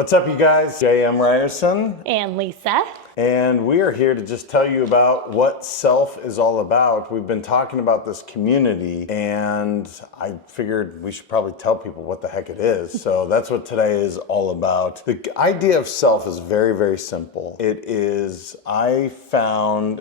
What's up, you guys? J.M. Ryerson. And Lisa. And we are here to just tell you about what self is all about. We've been talking about this community, and I figured we should probably tell people what the heck it is. So that's what today is all about. The idea of self is very, very simple. It is, we found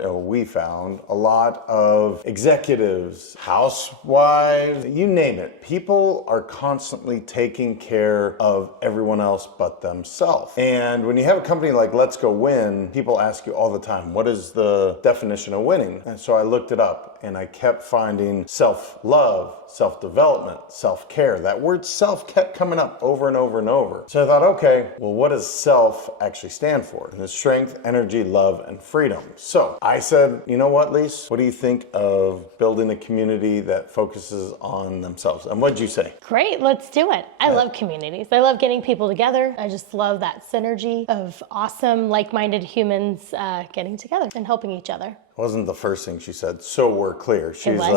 a lot of executives, housewives, you name it. People are constantly taking care of everyone else but themselves. And when you have a company like Let's Go Win, people ask you all the time, what is the definition of winning? And so I looked it up and I kept finding self-love, self-development, self-care. That word self kept coming up over and over and over. So I thought, okay, well, what does self actually stand for? And it's strength, energy, love, and freedom. So I said, you know what, Lisa? What do you think of building a community that focuses on themselves? And what'd you say? Great, let's do it. I love communities. I love getting people together. I just love that synergy of awesome, like-minded humans getting together and helping each other. Wasn't the first thing she said, so we're clear. She's like,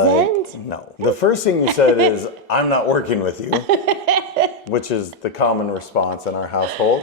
no. The first thing you said is, I'm not working with you, which is the common response in our household.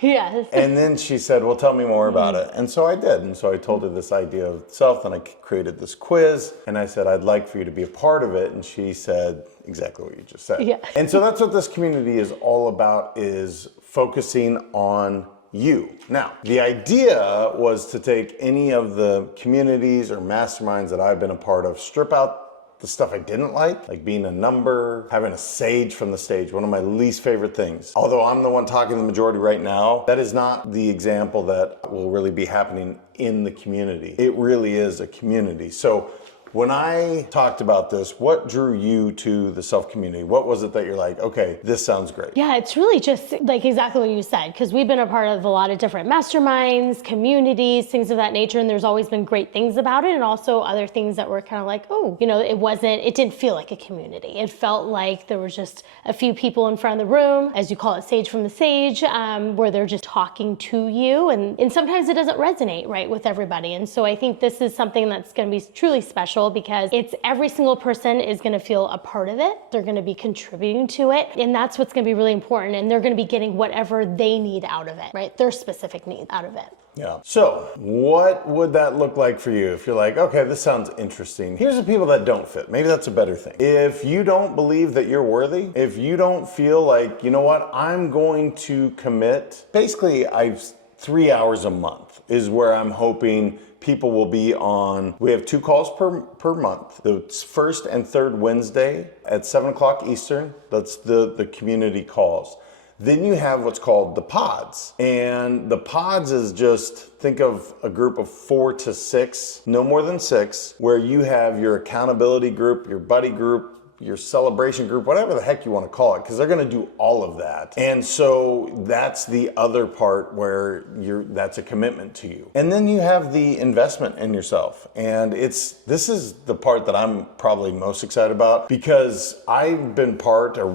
Yes. And then she said, well, tell me more about it. And so I did. And so I told her this idea of self, and I created this quiz. And I said, I'd like for you to be a part of it. And she said exactly what you just said. Yeah. And so that's what this community is all about, is focusing on you. Now, the idea was to take any of the communities or masterminds that I've been a part of, strip out the stuff I didn't like being a number, having a sage from the stage, one of my least favorite things. Although I'm the one talking the majority right now, that is not the example that will really be happening in the community. It really is a community. So when I talked about this, what drew you to the self community? What was it that you're like, okay, this sounds great? Yeah, it's really just like exactly what you said, because we've been a part of a lot of different masterminds, communities, things of that nature, and there's always been great things about it, and also other things that were kind of like, oh, you know, it didn't feel like a community. It felt like there was just a few people in front of the room, as you call it, sage from the sage, where they're just talking to you, and sometimes it doesn't resonate right with everybody. And so I think this is something that's going to be truly special, because it's every single person is going to feel a part of it. They're going to be contributing to it. And that's what's going to be really important. And they're going to be getting whatever they need out of it, right? Their specific needs out of it. Yeah. So what would that look like for you if you're like, okay, this sounds interesting. Here's the people that don't fit. Maybe that's a better thing. If you don't believe that you're worthy, if you don't feel like, you know what, I'm going to commit, basically 3 hours a month is where I'm hoping people will be on. We have 2 calls per month. The first and third Wednesday at 7 o'clock Eastern. That's the community calls. Then you have what's called the pods. And the pods is just, think of a group of 4 to 6, no more than 6, where you have your accountability group, your buddy group, your celebration group, whatever the heck you want to call it, because they're going to do all of that. And so that's the other part where that's a commitment to you. And then you have the investment in yourself. And this is the part that I'm probably most excited about, because we have been part of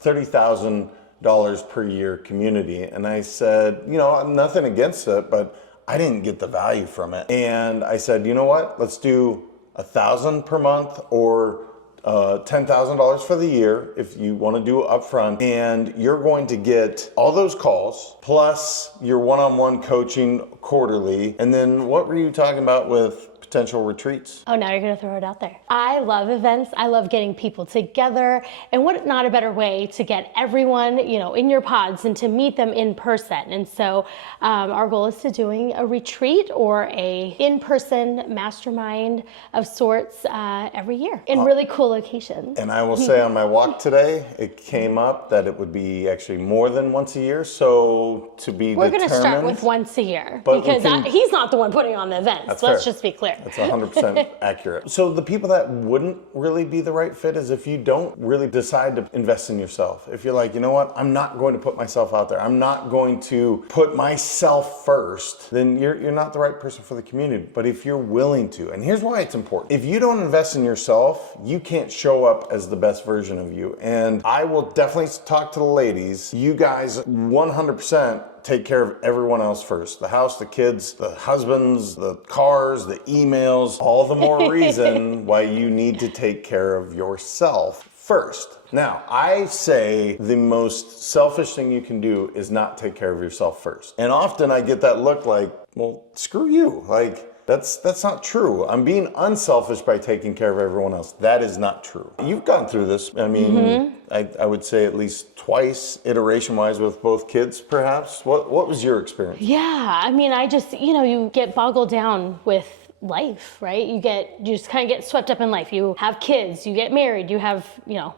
$30,000 per year community. And I said, you know, nothing against it, but I didn't get the value from it. And I said, you know what, let's do $1,000 per month, or $10,000 for the year if you want to do it upfront, and you're going to get all those calls plus your one-on-one coaching quarterly. And then what were you talking about with potential retreats? Oh, now you're going to throw it out there. I love events. I love getting people together. And what not a better way to get everyone, you know, in your pods and to meet them in person. And so our goal is to doing a retreat or a in-person mastermind of sorts every year in really cool locations. And I will say on my walk today, it came up that it would be actually more than once a year. So to be We're going to start with once a year, because he's not the one putting on the events. Let's just be clear. That's 100% accurate. So the people that wouldn't really be the right fit is if you don't really decide to invest in yourself. If you're like, you know what, I'm not going to put myself out there, I'm not going to put myself first, then you're not the right person for the community. But if you're willing to, and here's why it's important. If you don't invest in yourself, you can't show up as the best version of you. And I will definitely talk to the ladies. You guys 100% take care of everyone else first. The house, the kids, the husbands, the cars, the emails, all the more reason why you need to take care of yourself first. Now, I say the most selfish thing you can do is not take care of yourself first. And often I get that look like, well, screw you. Like, that's not true. I'm being unselfish by taking care of everyone else. That is not true. You've gone through this. I mean, I would say at least twice, iteration-wise, with both kids, perhaps. What was your experience? Yeah, I mean, I just, you get boggled down with life, right? You just kind of get swept up in life. You have kids, you get married, you have,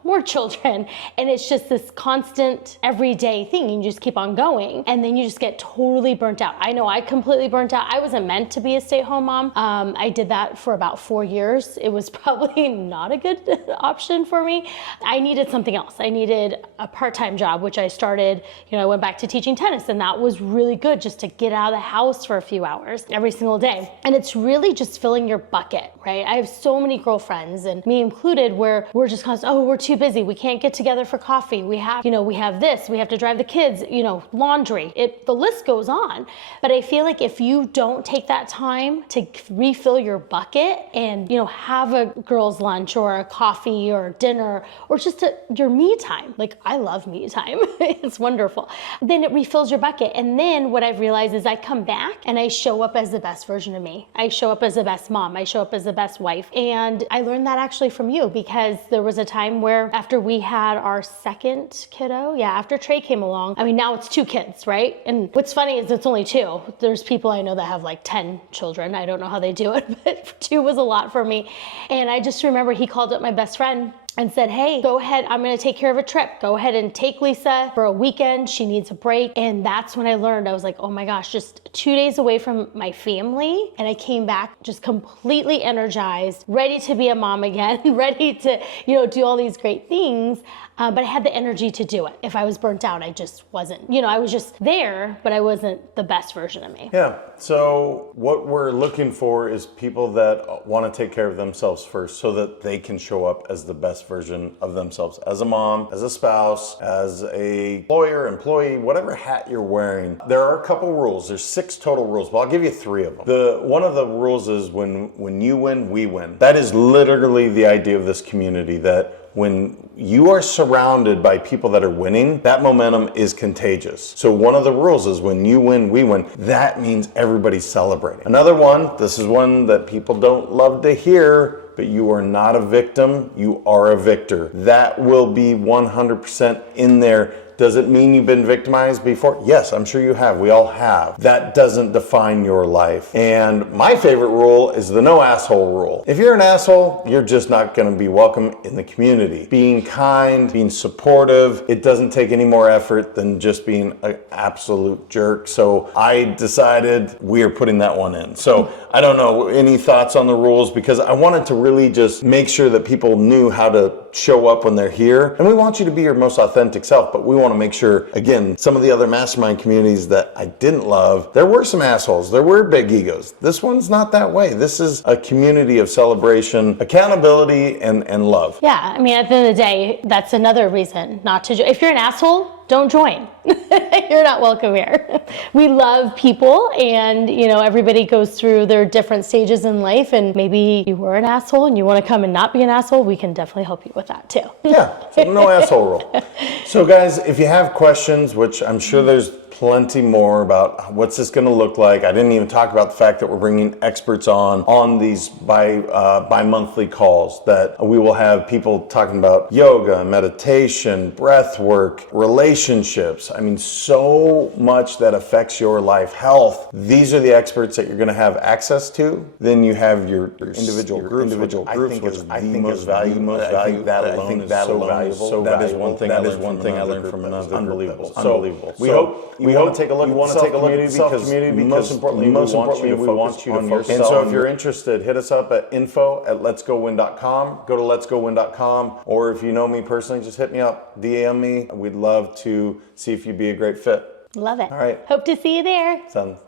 more children, and it's just this constant everyday thing. You just keep on going, and then you just get totally burnt out. I know I completely burnt out. I wasn't meant to be a stay-at-home mom. I did that for about 4 years. It was probably not a good option for me. I needed something else. I needed a part-time job, which I started, I went back to teaching tennis, and that was really good just to get out of the house for a few hours every single day. And it's really just filling your bucket, right? I have so many girlfriends, and me included, where we're just constantly, we're too busy. We can't get together for coffee. We have, we have this, we have to drive the kids, laundry. The list goes on. But I feel like if you don't take that time to refill your bucket and, have a girl's lunch or a coffee or dinner or just your me time, like I love me time. It's wonderful. Then it refills your bucket. And then what I've realized is I come back and I show up as the best version of me. I show up as the best mom. I show up as the best wife. And I learned that actually from you, because there was a time where after we had our second kiddo, after Trey came along, I mean, now it's 2 kids, right? And what's funny is it's only 2. There's people I know that have like 10 children. I don't know how they do it, but 2 was a lot for me. And I just remember he called up my best friend and said, hey, go ahead, I'm gonna take care of a trip. Go ahead and take Lisa for a weekend. She needs a break. And that's when I learned, I was like, oh my gosh, just 2 days away from my family. And I came back just completely energized, ready to be a mom again, ready to, do all these great things. But I had the energy to do it. If I was burnt out, I just wasn't, I was just there, but I wasn't the best version of me. Yeah, so what we're looking for is people that want to take care of themselves first so that they can show up as the best version of themselves, as a mom, as a spouse, as a employer, employee, whatever hat you're wearing. There are a couple rules. There's 6 total rules, but I'll give you 3 of them. One of the rules is when you win, we win. That is literally the idea of this community, that when you are surrounded by people that are winning, that momentum is contagious. So one of the rules is when you win, we win. That means everybody's celebrating. Another one, this is one that people don't love to hear, but you are not a victim, you are a victor. That will be 100% in there. Does it mean you've been victimized before? Yes, I'm sure you have. We all have. That doesn't define your life. And my favorite rule is the no asshole rule. If you're an asshole, you're just not going to be welcome in the community. Being kind, being supportive, it doesn't take any more effort than just being an absolute jerk. So I decided we are putting that one in. So I don't know, any thoughts on the rules? Because I wanted to really just make sure that people knew how to show up when they're here. And we want you to be your most authentic self, but we want to make sure, again, some of the other mastermind communities that I didn't love, there were some assholes, there were big egos. This one's not that way. This is a community of celebration, accountability, and love. Yeah, I mean, at the end of the day, that's another reason not to join. If you're an asshole, don't join. You're not welcome here. We love people, and everybody goes through their different stages in life, and maybe you were an asshole and you want to come and not be an asshole, we can definitely help you with that too. Yeah, so no asshole rule. So guys, if you have questions, which I'm sure there's plenty more about what's this going to look like. I didn't even talk about the fact that we're bringing experts on these bi-monthly calls, that we will have people talking about yoga, meditation, breath work, relationships. I mean, so much that affects your life, health. These are the experts that you're going to have access to. Then you have your individual groups, which I think is valuable. That alone is so valuable. That is one thing I learnned from another. Unbelievable. So we want to take a look at self-community because most importantly, we want you to focus on yourself. And so if you're interested, hit us up at info@letsgowin.com. Go to letsgowin.com, or if you know me personally, just hit me up, DM me. We'd love to see if you'd be a great fit. Love it. All right. Hope to see you there. Sounds